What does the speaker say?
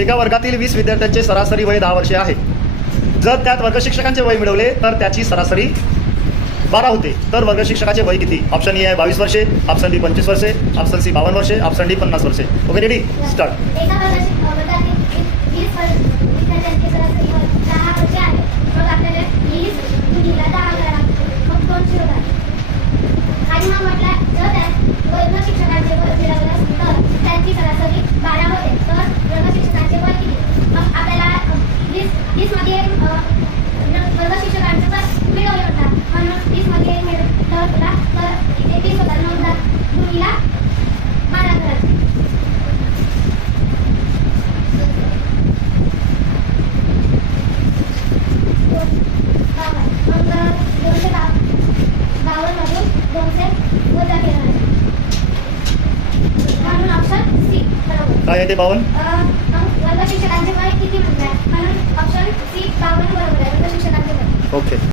एका वर्गातील 20 विद्यार्थ्यांचे सरासरी वय 10 वर्षे आहे. जर त्यात वर्ग शिक्षकांचे वय मिळवले तर त्याची सरासरी 12 होते. तर वर्ग शिक्षकाचे वय किती? ऑप्शन ए आहे 22 वर्षे, ऑप्शन बी 25 वर्षे, ऑप्शन सी 52 वर्षे, ऑप्शन डी 50 वर्षे. Okay, ready, start. एका वर्गातील 20 विद्यार्थ्यांचे सरासरी वय 10 वर्षे आहे. मग आपल्याला 20 गुणिले 10 करा, मग 200 होतात. आणि मग म्हटलं जर त्यात वर्ग शिक्षकांचे वय मिळवलं तर त्यांची सरासरी 12 होते. तर वर्ग शिक्षकांचे वय किती? मग आपल्याला 20 मध्ये वर्ग शिक्षकांचे वय मिळवले होतात. म्हणून 20 मध्ये मिळवलं होता तर 21 होतात. मग गुणिले 12 करायचं. काय आहे ते 52? वर्ग शिक्षकांचे वय किती म्हणताय? म्हणून ऑप्शन सी 52 बरोबर आहे. वर्ग शिक्षकांचे वय. ओके.